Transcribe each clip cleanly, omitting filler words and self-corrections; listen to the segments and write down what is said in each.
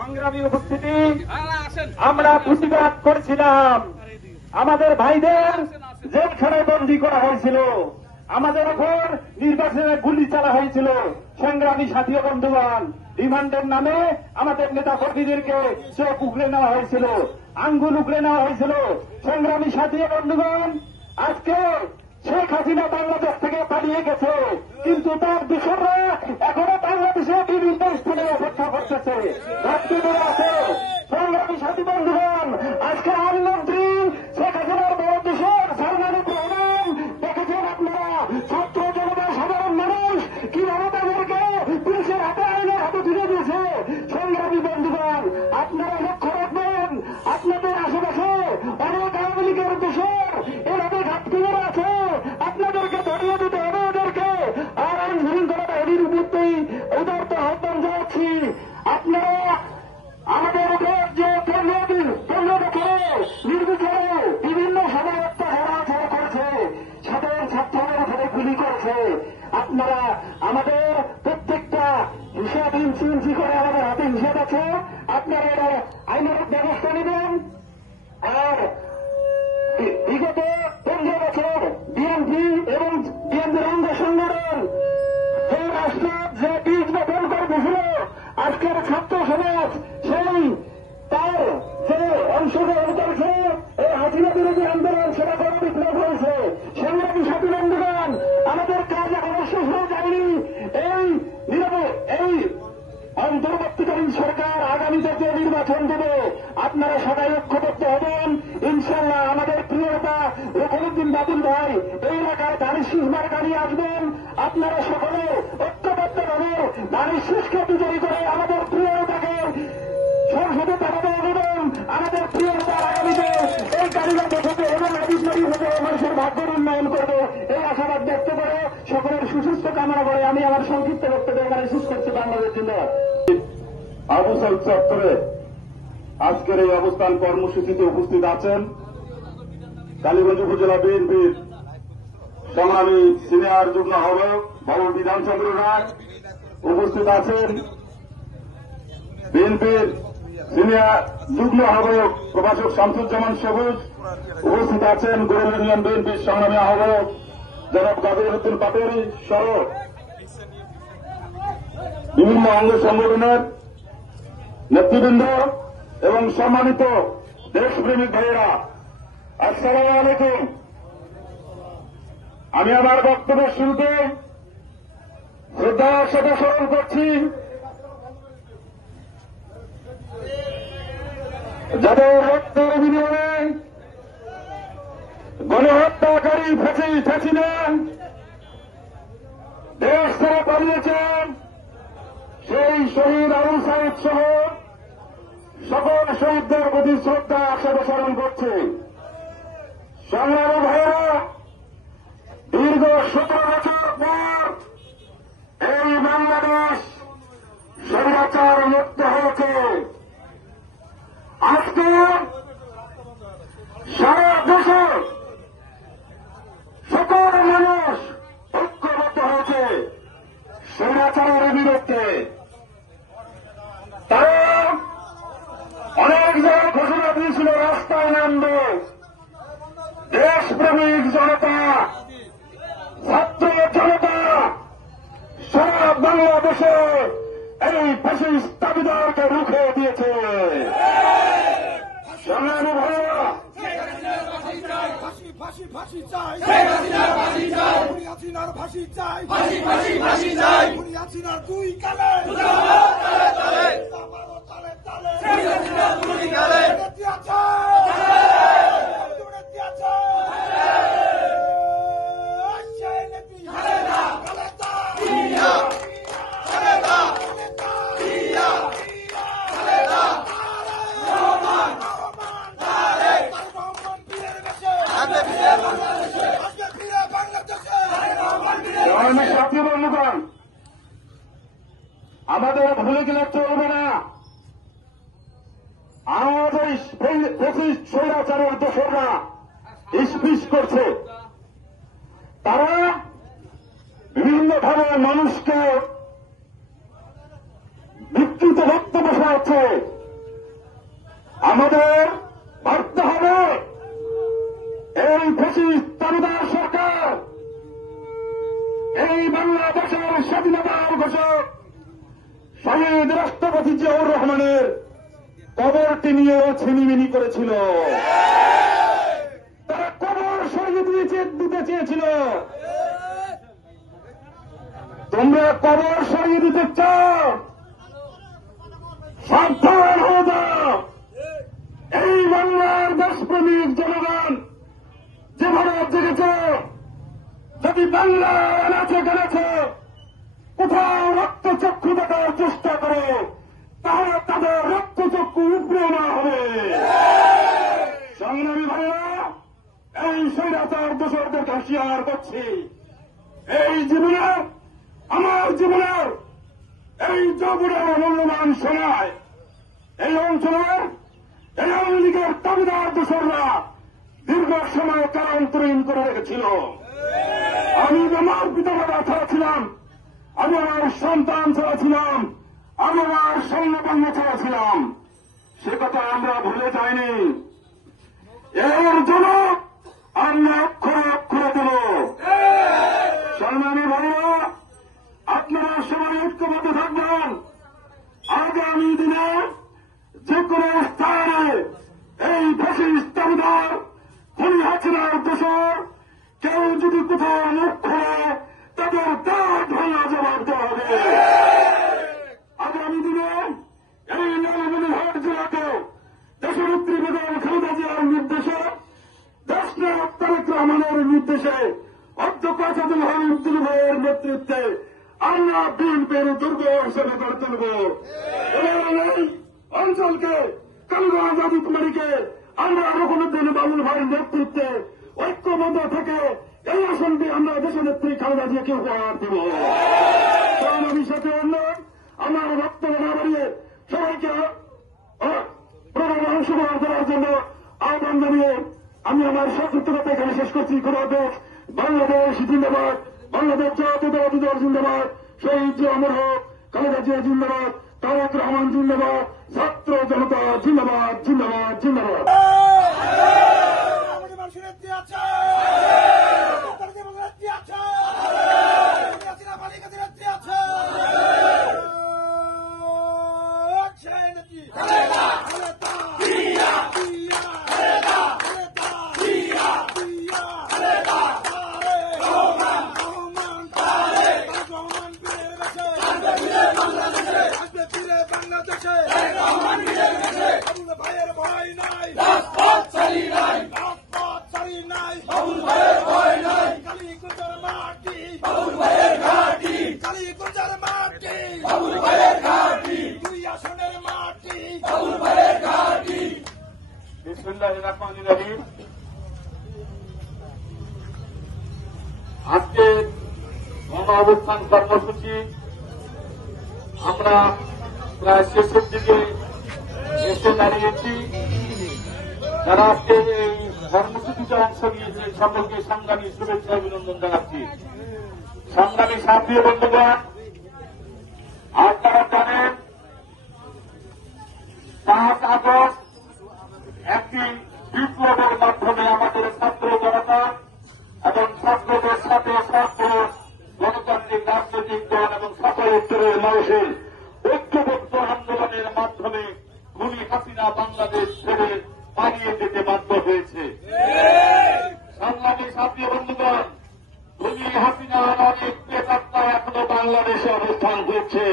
সংগ্রামী উপস্থিতি, আমরা প্রতিবাদ করেছিলাম আমাদের ভাইদের জেলখানায় বন্দী করা হয়েছিল, আমাদের উপর নির্বাচনে গুলি চালা হয়েছিল। সংগ্রামী সাথী ও বন্ধুগণ, রিমান্ডের নামে আমাদের নেতা কর্মীদেরকে চোখ উগড়ে নেওয়া হয়েছিল, আঙ্গুল উগড়ে নেওয়া হয়েছিল। সংগ্রামী সাথী ও বন্ধুগণ, আজকে শেখ হাসিনা বাংলাদেশ থেকে পালিয়ে গেছে, কিন্তু তার দূষণরা এখনো বাংলাদেশে বিভিন্ন স্থানে অপেক্ষা করতেছে, ঘাটতি ধরে আছে। সংগ্রামী সাথী বন্ধুগণ, আজকে আইনমন্ত্রী শেখ হাসিনার বড় দূষণ সালমানুর রহমান দেখেছেন আপনারা, ছাত্র জনতা সাধারণ মানুষ কিভাবে তাদেরকে পুলিশের হাতে আইনের হাতে তুলে দিয়েছে। সংগ্রামী বন্ধুগণ, আপনারা লক্ষ্য রাখবেন, আপনাদের আশেপাশে অনেক আওয়ামী লীগের দূষণ এভাবে ঘাটতি ধরে আছে, আপনাদেরকে ধরিয়ে দিতে হবে ওদেরকে। আর আইন শৃঙ্খলা বাহিনীর উপরতেই উদারত আহ্বান জানাচ্ছি, আপনারা আমাদের উপর যে কেন্দ্র দেখে নির্বিচারে বিভিন্ন সময় হারাছাড়া করেছে, সাধারণ ছাত্রদের উপরে গুলি করেছে, আপনারা আমাদের প্রত্যেকটা হিসাব ইঞ্চি ইঞ্চি করে আমাদের হাতে হিসাব আছে, আপনারা এটা আইনের ব্যবস্থা নেবেন। আর বিগত 15 বছর বিএনপি এবং বিএনপির অঙ্গ সংগঠন যে রাষ্ট্র যে বীজ বপন করে দিয়েছিল, আজকের ছাত্র সমাজ সেই তার যে অংশগ্রহণ করেছে এই হাসিনা বিরোধী আন্দোলন, সেটা করে বিপ্লব হয়েছে। সংগ্রামী সাথী বন্ধুগণ, আমাদের কাজ এখনো শেষ হয়ে যায়নি। এই অন্তর্বর্তীকালীন সরকার আগামীতে যে নির্বাচন দেবে, আপনারা সবাই ঐক্যবদ্ধ হবেন ইনশাল্লাহ। আমাদের প্রিয়তা রুকনুদ্দিন বাবুল ভাই এই এলাকায় ধানের শীষ মার্কা নিয়ে আসবেন, আপনারা সকলে ঐক্যবদ্ধভাবে ধানের শীষকে বিজয়ী করে আমাদের প্রিয়তাকে সংসদে পাঠাতে দেবেন। আমাদের প্রিয়তা আগামীতে এই কারিগর দেশে এবং আবিষ্কারী হতে মানুষের ভাগ্যের উন্নয়ন করবে, এই আশাবাদ ব্যক্ত করে সকলের সুস্বাস্থ্য কামনা করে আমি আমার সংক্ষিপ্ত বক্তব্য এখানে শেষ করছি। বাংলাদেশ জিন্দাবাদ। আবু সাইদ চত্বরে আজকের এই অবস্থান কর্মসূচিতে উপস্থিত আছেন কালীগঞ্জ উপজেলা বিএনপির সংগ্রামী সিনিয়র যুগ্ম আহ্বায়ক বাবু বিধানচন্দ্র রায়, উপস্থিত আছেন বিএনপির সিনিয়র যুগ্ম আহ্বায়ক প্রভাষক শামসুজ্জামান সবুজ, উপস্থিত আছেন গোরল ইউনিয়ন বিএনপির সংগ্রামী আহ্বায়ক জনাব কাদের উদ্দিন পাটোয়ারি সহ বিভিন্ন অঙ্গ সংগঠনের নেতৃবৃন্দ এবং সম্মানিত দেশপ্রেমিক ভাইয়েরা, আসসালামু আলাইকুম। আমি আমার বক্তব্যের শুরুতে শ্রদ্ধার সাথে স্মরণ করছি যাদের রক্তের বিনিময়ে গণহত্যাকারী ফাঁসিনা দেশ ছেড়ে পালিয়েছেন, সেই শহীদ আবু সাইদ সহ সকল শহীদদের প্রতি শ্রদ্ধা সাথে স্মরণ করছে। সংগ্রামী ভাইয়েরা, দীর্ঘ 17 বছর পর এই বাংলাদেশ স্বৈরাচার মুক্ত হয়েছে। আজকে সারা দেশে সকল মানুষ ঐক্যবদ্ধ হয়েছে স্বৈরাচারের বিরুদ্ধে। তারা অনেক জায়গায় ঘোষণা দিয়েছিল রাস্তায় নামবে, দেশপ্রেমিক জনতা, ছাত্র জনতা সারা বাংলাদেশে এই ফ্যাসিস্ট দাবিদারকে রুখে দিয়েছে। সংগ্রামী ভাইয়েরা, ফাঁসি ফাঁসি চাই, খুনি হাসিনার ফাঁসি চাই, খুনি হাসিনার দুই কালে আমাদের ভুলে গেলে চলবে না। আমাদের স্বৈরাচারের দোষররা স্পিচ করছে, তারা বিভিন্নভাবে মানুষকে বিকৃত বক্তব্য শোনাচ্ছে। আমাদের ভাবতে হবে এই ফ্যাসিস্ট তালিবান সরকার এই বাংলাদেশের স্বাধীনতার ঘোষক শহীদ রাষ্ট্রপতি জিয়াউর রহমানের কবরটি নিয়েও ছিনিমিনি করেছিল। তারা কবর সরিয়ে দিতে চেয়েছিল। তোমরা কবর সরিয়ে দিতে চাও, সাবধান হয়ে যাও। এই বাংলার দেশপ্রেমিক জনগণ যেভাবে জেগেছে, যদি বাংলা নাচে গেছে কোথাও রক্তচক্ষু দেখার চেষ্টা করে, তাহলে তাদের রক্তচক্ষু উপড়ে নেওয়া হবে। সংগ্রামী ভাইরা, এই স্বৈরাচার দোষরদের হুঁশিয়ার করছি, এই জীবনের, আমার জীবনের, এই যৌবনের মূল্যবান সময় এই অঞ্চলের এই আওয়ামী লীগের দাবিদার দোষররা দীর্ঘ সময় কারান্তরীণ করে রেখেছিল। আমি আমার পিতামাতা ছাড়া ছিলাম, আমি আমার সন্তান ছাড়া ছিলাম, আমি আমার সৈন্যবাঙ্গ ছাড়া ছিলাম। সে কথা আমরা ভুলে যাইনি। এর জন্য আমরা অক্ষরে অক্ষরে দেব। সংগ্রামী ভাইরা, আপনারা সবাই ঐক্যবদ্ধ থাকবেন। আগামী দিনে যে কোনো স্থানে এই ফ্যাসিস্ট দাবিদার খুনি হাসিনার দোষর কেউ যদি কোথাও মুখ খোলে, তাদের দাঁত ভাঙা জবাব দেওয়া হবে। আগামী দিনে এই লালমনিরহাট জেলাকে দেশনেত্রী বেগম খালেদা জিয়ার নির্দেশে, দেশনায়ক তারেক রহমানের নির্দেশে, অধ্যক্ষ আসাদুল হামিদ ভাইয়ের নেতৃত্বে আমরা বিএনপির দুর্গ হিসেবে গড়ে তুলব এবং এই অঞ্চলকে কালীগঞ্জ আদিকুমারীকে আমরা রকমউদ্দিন বাবুল ভাইয়ের নেতৃত্বে ঐক্যবদ্ধ থেকে এই আসনটি আমরা দেশনেত্রী খালেদা জিয়াকে উপহার দেব। আমি সাথে অন্য আমার বক্তব্য না বাড়িয়ে সবাইকে প্রোগ্রামে অংশগ্রহণ করার জন্য আহ্বান জানিয়ে আমি আমার সংক্ষিপ্ততা এখানে শেষ করছি। খোদাহাফেজ। বাংলাদেশ জিন্দাবাদ, বাংলাদেশ জাতীয়তাবাদী দল জিন্দাবাদ, শহীদ জিয়া অমর হোক, খালেদা জিয়া জিন্দাবাদ, তারেক রহমান জিন্দাবাদ, ছাত্র জনতা জিন্দাবাদ, জিন্দাবাদ, জিন্দাবাদ। আজকে গণ অবস্থান কর্মসূচি আমরা প্রায় শেষের দিকে এসে দাঁড়িয়েছি। যারা আজকে এই কর্মসূচিতে অংশ নিয়েছে সকলকে সংগ্রামী শুভেচ্ছা অভিনন্দন জানাচ্ছি। সংগ্রামী সাথী বন্ধুগণ, আপনারা জানেন 5 আগস্ট একটি বিপ্লবের মাধ্যমে আমাদের ছাত্র জনতা এবং ছাত্রদের সাথে ছাত্র গণতান্ত্রিক রাজনৈতিক দল এবং সকল স্তরের মানুষের ঐক্যবদ্ধ আন্দোলনের মাধ্যমে খুনি হাসিনা বাংলাদেশ ছেড়ে পালিয়ে যেতে বাধ্য হয়েছে। সংগ্রামী সাথী বন্ধুগণ, খুনি হাসিনার অনেক প্রেতাত্মা এখনো বাংলাদেশে অবস্থান করছে।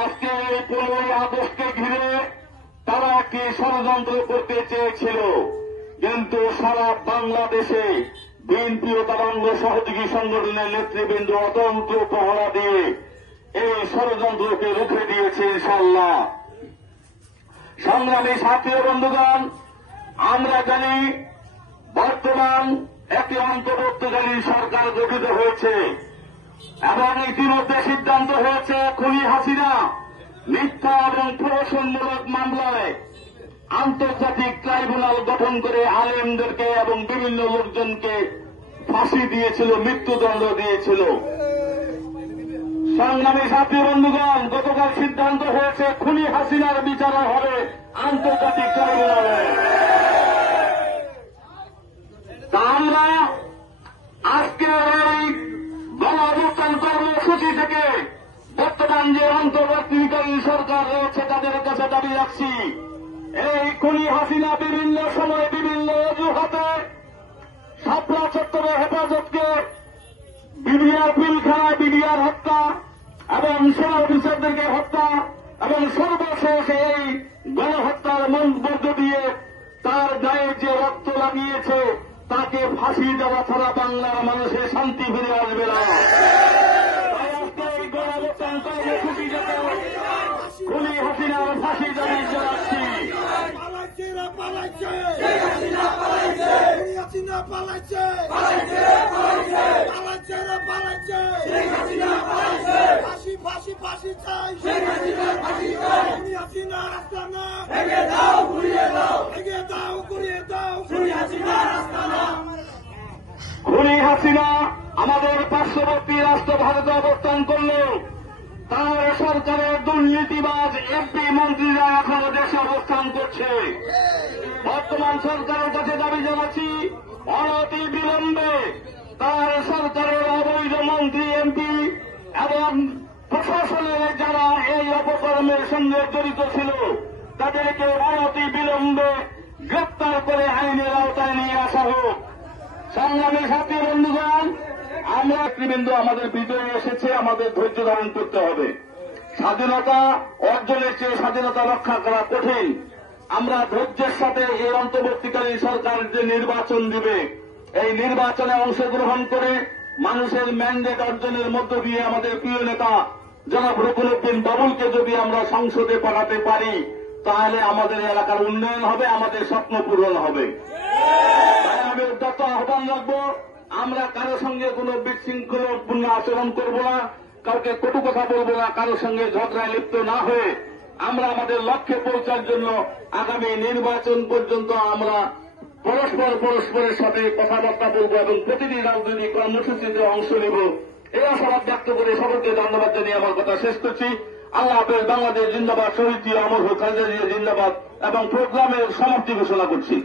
আজকে এই 15 আগস্টকে ঘিরে তারা একটি ষড়যন্ত্র করতে চেয়েছিল, কিন্তু সারা বাংলাদেশে বিএনপি ও তার অঙ্গ সহযোগী সংগঠনের নেতৃবৃন্দ অতন্ত্র পহরা দিয়ে এই ষড়যন্ত্রকে রুখে দিয়েছে ইনশাআল্লাহ। সংগ্রামী সাথী বন্ধুগণ, আমরা জানি বর্তমান একটি অন্তর্বর্তীকালীন সরকার গঠিত হয়েছে এবং ইতিমধ্যে সিদ্ধান্ত হয়েছে খুনি হাসিনা মিথ্যা এবং প্রহসনমূলক মামলায় আন্তর্জাতিক ট্রাইব্যুনাল গঠন করে আলেমদেরকে এবং বিভিন্ন লোকজনকে ফাঁসি দিয়েছিল, মৃত্যুদণ্ড দিয়েছিল। সংগ্রামী সাথী বন্ধুগণ, গতকাল সিদ্ধান্ত হয়েছে খুনি হাসিনার বিচার হবে আন্তর্জাতিক ট্রাইব্যুনালে। আমরা আজকের এই গণঅভ্যুত্থান কর্মসূচি থেকে বর্তমান যে অন্তর্বর্তীকালীন সরকার রয়েছে তাদের কাছে দাবি রাখছি, এই খুনি হাসিনা বিভিন্ন সময়ে বিভিন্ন অজুহাতে শাপলা চত্বরে হেফাজতকে বিডিআর পিলখানায় বিডিআর হত্যা এবং সেনা অফিসারদেরকে হত্যা এবং সর্বশেষ এই গণহত্যার মধ্য দিয়ে তার গায়ে যে রক্ত লাগিয়েছে তাকে ফাঁসি দেওয়া ছাড়া বাংলার মানুষের শান্তি ফিরে আসবে না। তাই আজকে এই গণঅভ্যুত্থান কর্মসূচি যাতে খুনি হাসিনার ফাঁসি দাবি জানাচ্ছি। খুনি হাসিনা আমাদের পার্শ্ববর্তী রাষ্ট্র ভারতে অবস্থান করলেও তার সরকারের দুর্নীতিবাজ এমপি মন্ত্রীরা এখনো দেশে অবস্থান করছে। বর্তমান সরকারের কাছে দাবি জানাচ্ছি, অনতি বিলম্বে তার সরকারের অবৈধ মন্ত্রী এমপি এবং প্রশাসনের যারা এই অপকর্মের সঙ্গে জড়িত ছিল তাদেরকে অনতি বিলম্বে গ্রেপ্তার করে আইনের আওতায় নিয়ে আসা হোক। সংগ্রামী সাথী বন্ধুগণ, আমরা নেতৃবৃন্দ আমাদের বিজয় এসেছে, আমাদের ধৈর্য ধারণ করতে হবে। স্বাধীনতা অর্জনের চেয়ে স্বাধীনতা রক্ষা করা কঠিন। আমরা ধৈর্যের সাথে এই অন্তর্বর্তীকালীন সরকার যে নির্বাচন দিবে এই নির্বাচনে অংশগ্রহণ করে মানুষের ম্যান্ডেট অর্জনের মধ্য দিয়ে আমাদের প্রিয় নেতা জনাব রুকুল উদ্দিন বাবুলকে যদি আমরা সংসদে পাঠাতে পারি তাহলে আমাদের এলাকার উন্নয়ন হবে, আমাদের স্বপ্ন পূরণ হবে। তাই আমি উদ্যত আহ্বান রাখবো, আমরা কারো সঙ্গে কোনো বিশৃঙ্খলপূর্ণ আচরণ করব না, কাউকে কটু কথা বলবো না, কারোর সঙ্গে ঝগড়ায় লিপ্ত না হয়ে আমরা আমাদের লক্ষ্যে পৌঁছার জন্য আগামী নির্বাচন পর্যন্ত আমরা পরস্পরের সাথে কথাবার্তা বলব এবং প্রতিটি রাজনৈতিক কর্মসূচিতে অংশ নেব। এই আশাবাদ ব্যক্ত করে সকলকে ধন্যবাদ জানিয়ে আমার কথা শেষ করছি। আল্লাহ হাফেজ। বাংলাদেশ জিন্দাবাদ, শহীদ জিয়া অমর হোক, খালেদা জিয়া জিন্দাবাদ এবং প্রোগ্রামের সমাপ্তি ঘোষণা করছি।